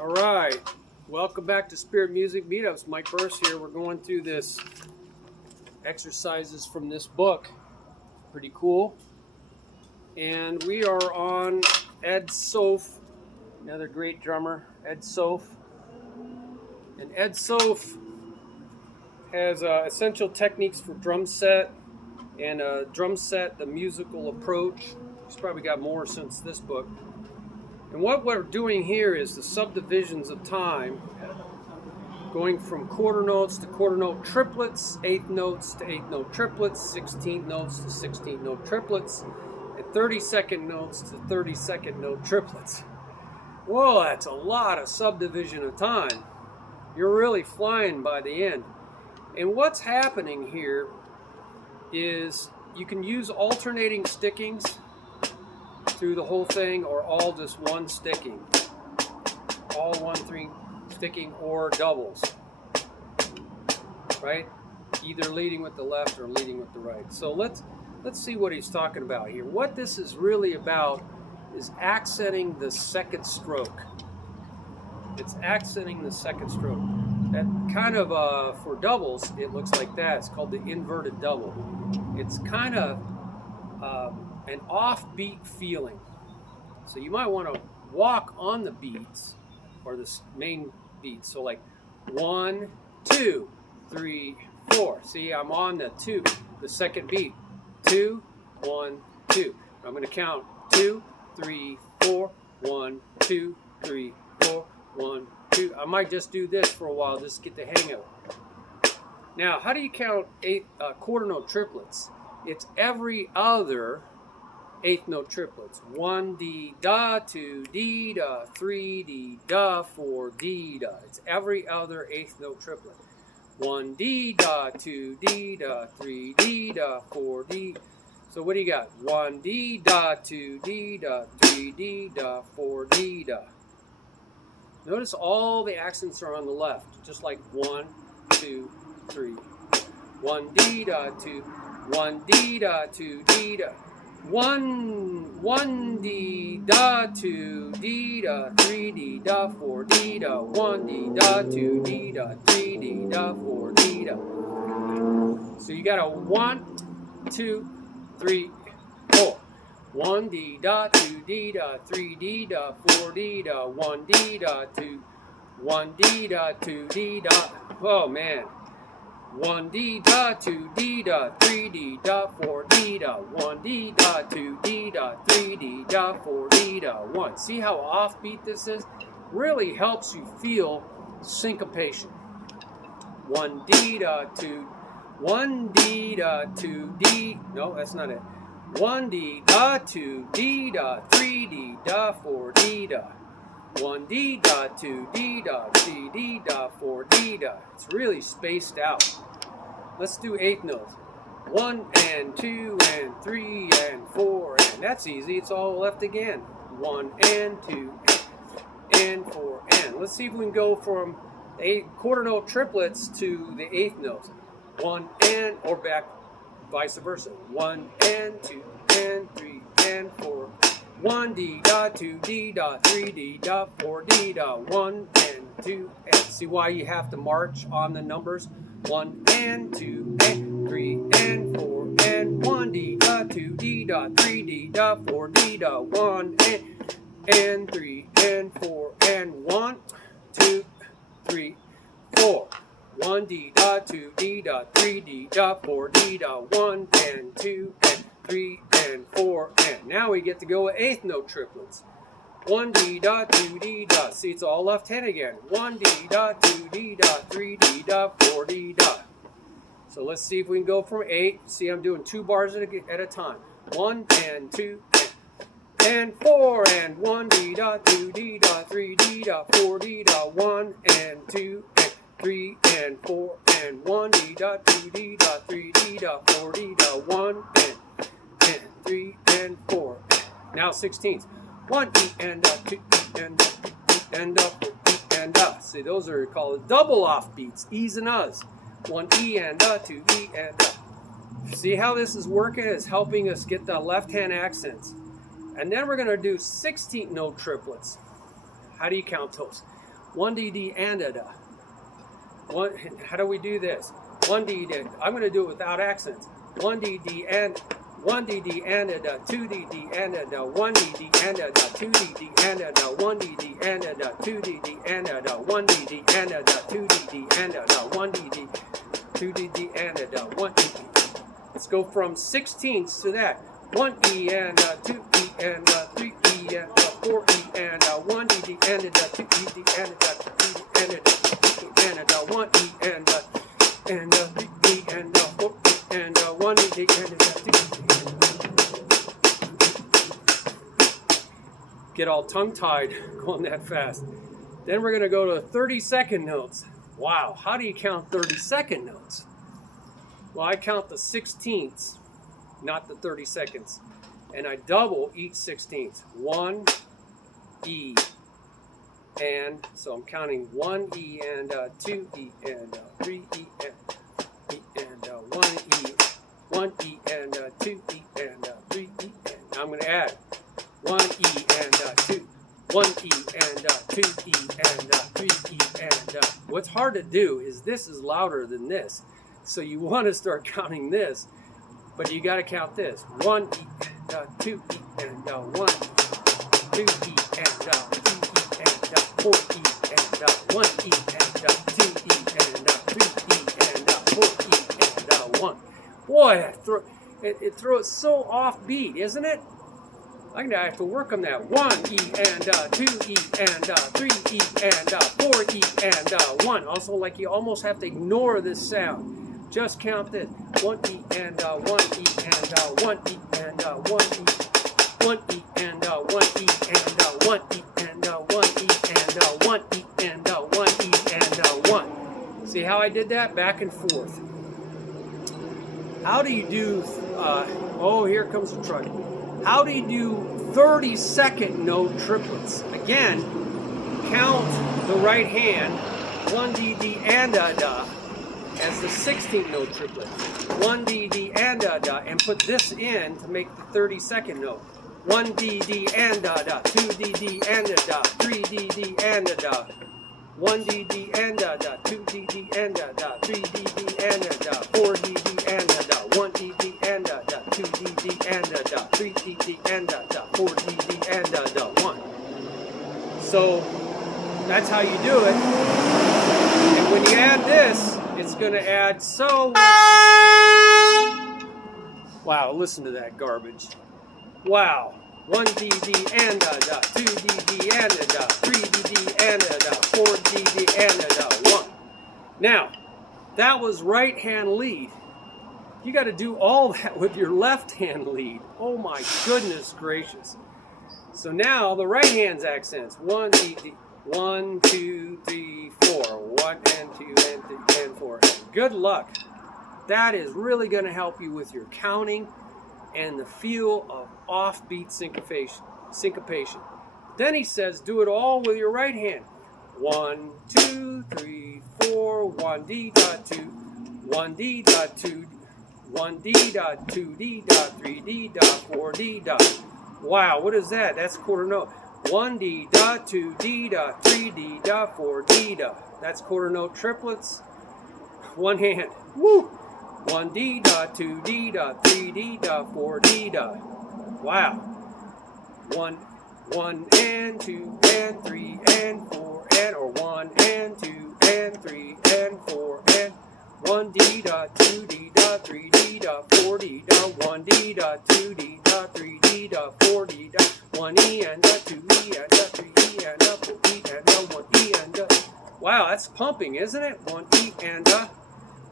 All right, welcome back to Spirit Music Meetups. Mike Burse here. We're going through this exercises from this book. Pretty cool. And we are on Ed Soph, another great drummer, Ed Soph. And Ed Soph has essential techniques for drum set and drum set, the musical approach. He's probably got more since this book. And what we're doing here is the subdivisions of time, going from quarter notes to quarter note triplets, eighth notes to eighth note triplets, 16th notes to 16th note triplets, and 32nd notes to 32nd note triplets. Whoa, that's a lot of subdivision of time. You're really flying by the end. And what's happening here is you can use alternating stickings through the whole thing, or all just one sticking, all 1-3 sticking, or doubles, right? Either leading with the left or leading with the right. So let's see what he's talking about here. What this is really about is accenting the second stroke. It's accenting the second stroke. That kind of for doubles, it looks like that. It's called the inverted double. It's kind of an offbeat feeling. So you might want to walk on the beats, or the main beats. So like 1, 2, 3, 4. See, I'm on the 2, the second beat. 2, 1, 2. I'm going to count 2, 3, 4, 1, 2, 3, 4, 1, 2. I might just do this for a while, just get the hang of it. Now, how do you count quarter note triplets? It's every other eighth note triplets. 1 D da, 2 D da, 3 D da, 4 D da. It's every other eighth note triplet. 1 D da, 2 D da, 3 D da, 4 D. So what do you got? 1 D da, 2 D da, 3 D da, 4 D da. Notice all the accents are on the left, just like 1, 2, 3. 1 D da, 2, 1 D da, 2 D da. 1 D da, 2 D da, 3 D da, 4 D da. 1 D da, 2 D da, 3 D da, 4 D da. So you got a 1, 2, 3, 4. 1 D da, 2 D da, 3 D da, 4 D da. 1 D da, 2, 1 D da, 2 D da. Oh man. 1 D da, 2 D da, 3 D da, 4 D da. 1 D da, 2 D da, 3 D da, 4 D da. 1. See how offbeat this is? Really helps you feel syncopation. 1 D da, 2, 1 D da, 2 D. No, that's not it. 1 D da, 2 D da, 3 D da, 4 D da. 1 D da, 2 D da, 3 D da, 4 D da. It's really spaced out. Let's do eighth notes. 1 and 2 and 3 and 4, and that's easy. It's all left again. 1 and 2 and 4 and. Let's see if we can go from the quarter note triplets to the eighth notes. 1 and, or back, vice versa. 1 and 2 and 3 and 4. 1 D da, 2 D da, 3 D da, 4 D da. 1 and 2 and. See why you have to march on the numbers? 1 and 2 and 3 and 4 and 1 D da, 2 D da, 3 D da, 4 D da. 1 and 3 and 4 and 1, 2, 3, 4. 1 D da, 2 D da, 3 D da, 4 D da. 1 and 2 and 3 and 4 and. Now we get to go with eighth note triplets. 1 D da, 2 D da. See, it's all left hand again. 1 D da, 2 D da, 3 D da, 4 D da. So let's see if we can go from 8. See, I'm doing 2 bars at a time. 1 and 2 and 4 and 1 D da, 2 D da, 3 D da, 4 D da. 1 and 2 and 3 and 4 and 1 D da, 2 D da, 3 D da, 4 D da. 1 and 3 and 4. Now 16ths. 1 E and a, 2 E and a, 3 E and a, 4 E and a. See, those are called double offbeats, E's and U's. 1 E and a, 2 E and a. See how this is working? It's helping us get the left hand accents. And then we're going to do 16th note triplets. How do you count those? 1 D D and a da. One. How do we do this? 1 D D. I'm going to do it without accents. 1 D D and 1 D D and a da. 2 D D and a da. 1 D D and a da. 2 D D and a da. 1 D D and a da. 2 D D and a da. 1 D D and a da. 2 D D and a da. 1 D D. 2 D D and a da. 1 E. Let's go from 16ths to that. 1 E and 2 E and 3 E and 4 E and 1 D D and a da. 2 E D and a da. 2 D and a da. 2 E and a da. 1 E and 3 E and 4 E and 1 E D and a da. 2 E. Get all tongue-tied going that fast. Then we're going to go to 30-second notes. Wow, how do you count 30-second notes? Well, I count the 16ths, not the 30 seconds. And I double each 16th. 1 E and, so I'm counting 1 E and 2 E and 3 E and 1 E, 1 E and 2 E and 3 E and I'm going to add 1 E and 2, 1 E and 2 E and 3 E and what's hard to do is this is louder than this. So you want to start counting this, but you got to count this. 1 E and 2 E and 1 2 E and 3 E and 4 E and 1 E and 2 E and 3 E and 4 E and 1. Boy, it throws so offbeat, isn't it? I'm gonna have to work on that. 1 E and 2 E and 3 E and 4 E and 1. Also, like you almost have to ignore this sound. Just count this. 1 E and 1 E and 1 E and 1 E, 1 E and 1 E and 1 E and 1 E and 1 E and 1 E and 1. See how I did that? Back and forth. How do you do? Oh, here comes the truck. How do you do 30-second note triplets? Again, count the right hand, 1 D D and a da, as the 16th note triplet. 1 D D and a da, and put this in to make the 30-second note. 1 D D and a da, 2 D D and a da, 3 D D and a da. 1 D D and a da, 2 D D and a da, 3 D D and a da, 4 D D and a da, 1 D D and a da, 2 D D and a da, 3 D D and a da, 4 D D and a da, 1. So that's how you do it. And when you add this, it's going to add so. Wow, listen to that garbage. Wow. 1 D D and a da, 2 D D and a da, 3 D D and a da, 4 D D and a da, 1. Now, that was right hand lead. You got to do all that with your left hand lead. Oh my goodness gracious. So now the right hand's accents. 1 D D, 1 2 3 4, 1 and 2 and 3 and 4. Good luck. That is really going to help you with your counting and the feel of offbeat syncopation. Then he says, do it all with your right hand. 1 2 3 4, 1 D dot 2, 1 D dot 2, 1 D dot 2 D dot 3 D dot 4 D dot. Wow, what is that? That's quarter note. 1 D dot 2 D dot 3 D dot 4 D dot. That's quarter note triplets. One hand. Woo! 1 D dot 2 D dot 3 D dot 4 D dot. Wow. 1 and 2 and 3 and 4 and, or 1 and 2 and 3 and 4 and 1 D dot 2 D dot 3 D dot 4 D dot 1 D dot 2 D dot 3 D dot 4 D dot 1 E and 2 E and 3 E and 4 E and 1 E and. Wow, that's pumping, isn't it? 1 E and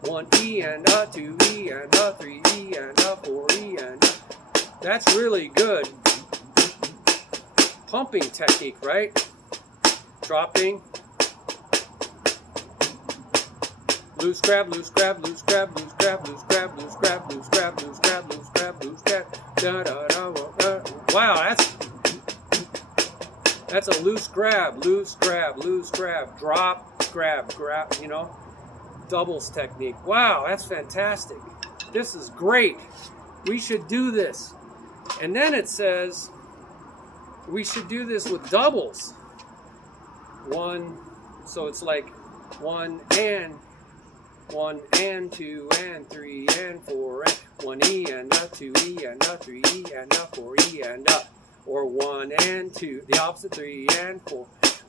1 E and 2 E and 3 E and 4 E and. That's really good pumping technique, right? Dropping. Loose grab, loose grab, loose grab, loose grab, loose grab, loose grab, loose grab, loose grab, loose grab, loose grab. Da da da. Wow, that's a loose grab, loose grab, loose grab, drop, grab, grab. You know, doubles technique. Wow, that's fantastic. This is great. We should do this. And then it says we should do this with doubles. 1 So it's like 1 and 2 and 3 and 4 and 1 E and a 2 E and a 3 E and a 4 E and a, or 1 and 2, the opposite, 3 and 4,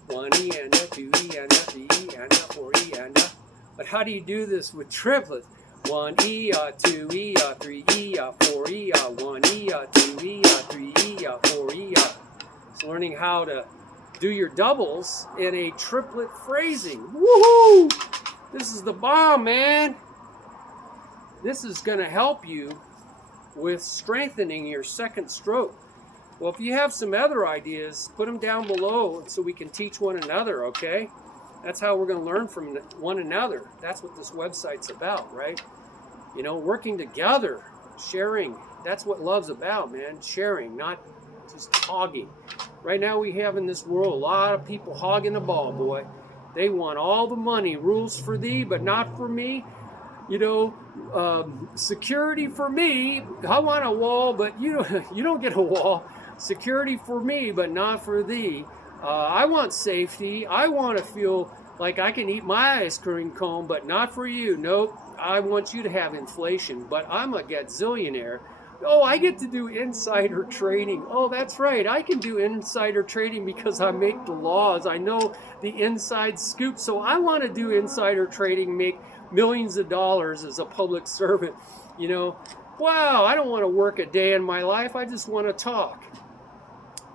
1 E and a 2 E and a 3 E and a 4 E and a. But how do you do this with triplets? 1 E, 2 E, 3 E, 4 E, 1 E, 2 E, 3 E, 4 E. It's learning how to do your doubles in a triplet phrasing. Woohoo! This is the bomb, man. This is going to help you with strengthening your second stroke. Well, if you have some other ideas, put them down below so we can teach one another, okay? That's how we're going to learn from one another. That's what this website's about, right? You know, working together, sharing. That's what love's about, man. Sharing, not just hogging. Right now we have in this world a lot of people hogging the ball, boy. They want all the money, rules for thee, but not for me. You know, security for me. I want a wall, but you don't get a wall. Security for me, but not for thee. I want safety. I want to feel like I can eat my ice cream cone, but not for you. Nope. I want you to have inflation, but I'm a gazillionaire. Oh, I get to do insider trading. Oh, that's right. I can do insider trading because I make the laws. I know the inside scoop. So I want to do insider trading, make millions of dollars as a public servant. You know, wow, I don't want to work a day in my life. I just want to talk.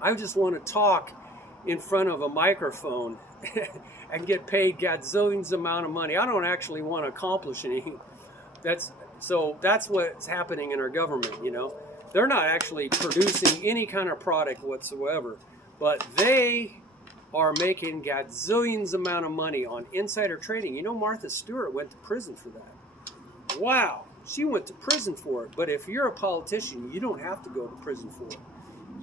I just want to talk in front of a microphone and get paid gazillions amount of money. I don't actually want to accomplish anything. So that's what's happening in our government, you know. They're not actually producing any kind of product whatsoever, but they are making gazillions amount of money on insider trading. You know, Martha Stewart went to prison for that. Wow, she went to prison for it. But if you're a politician, you don't have to go to prison for it.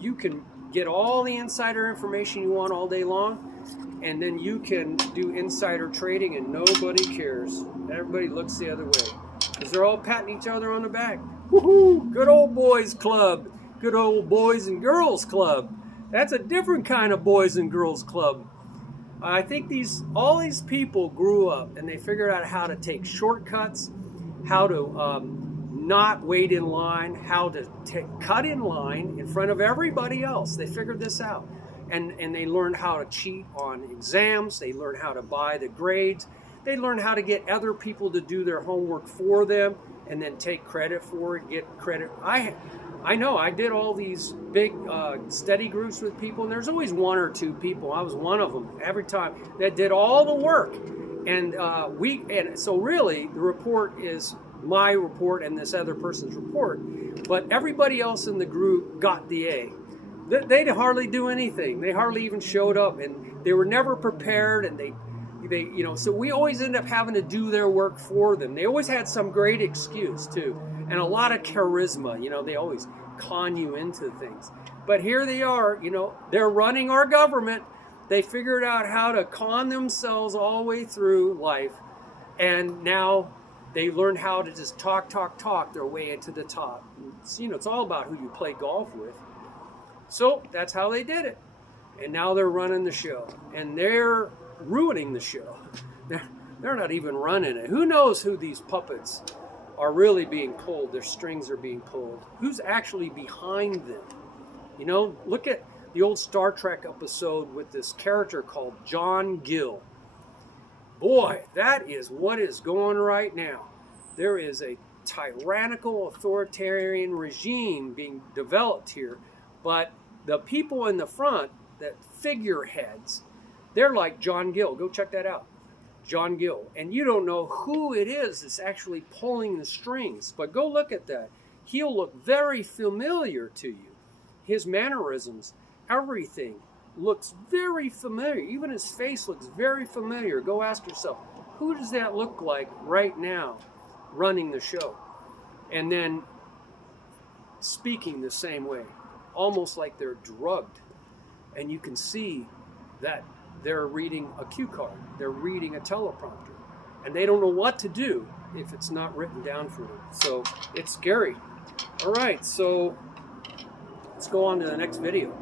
You can get all the insider information you want all day long, and then you can do insider trading and nobody cares. Everybody looks the other way. Because they're all patting each other on the back. Woohoo! Good old boys club. Good old boys and girls club. That's a different kind of boys and girls club. I think all these people grew up and they figured out how to take shortcuts, how to not wait in line, how to cut in line in front of everybody else. They figured this out. And they learned how to cheat on exams. They learned how to buy the grades. They learn how to get other people to do their homework for them and then take credit for it, get credit. I know I did all these big study groups with people, and there's always one or two people. I was one of them every time that did all the work. And so really the report is my report and this other person's report, but everybody else in the group got the A. They hardly do anything. They hardly even showed up, and they were never prepared, and they you know, so we always end up having to do their work for them. They always had some great excuse too, and a lot of charisma. You know, they always con you into things. But here they are, you know, they're running our government. They figured out how to con themselves all the way through life, and now they learned how to just talk their way into the top. It's, you know, it's all about who you play golf with. So that's how they did it, and now they're running the show, and they're ruining the show. They're not even running it. Who knows who these puppets are really being pulled? Their strings are being pulled. Who's actually behind them? You know, look at the old Star Trek episode with this character called John Gill. Boy, that is what is going right now. There is a tyrannical authoritarian regime being developed here, but the people in the front, that figureheads, they're like John Gill. Go check that out. John Gill. And you don't know who it is that's actually pulling the strings. But go look at that. He'll look very familiar to you. His mannerisms, everything looks very familiar. Even his face looks very familiar. Go ask yourself, who does that look like right now running the show? And then speaking the same way. Almost like they're drugged. And you can see that they're reading a cue card. They're reading a teleprompter. And they don't know what to do if it's not written down for them. So it's scary. All right, so let's go on to the next video.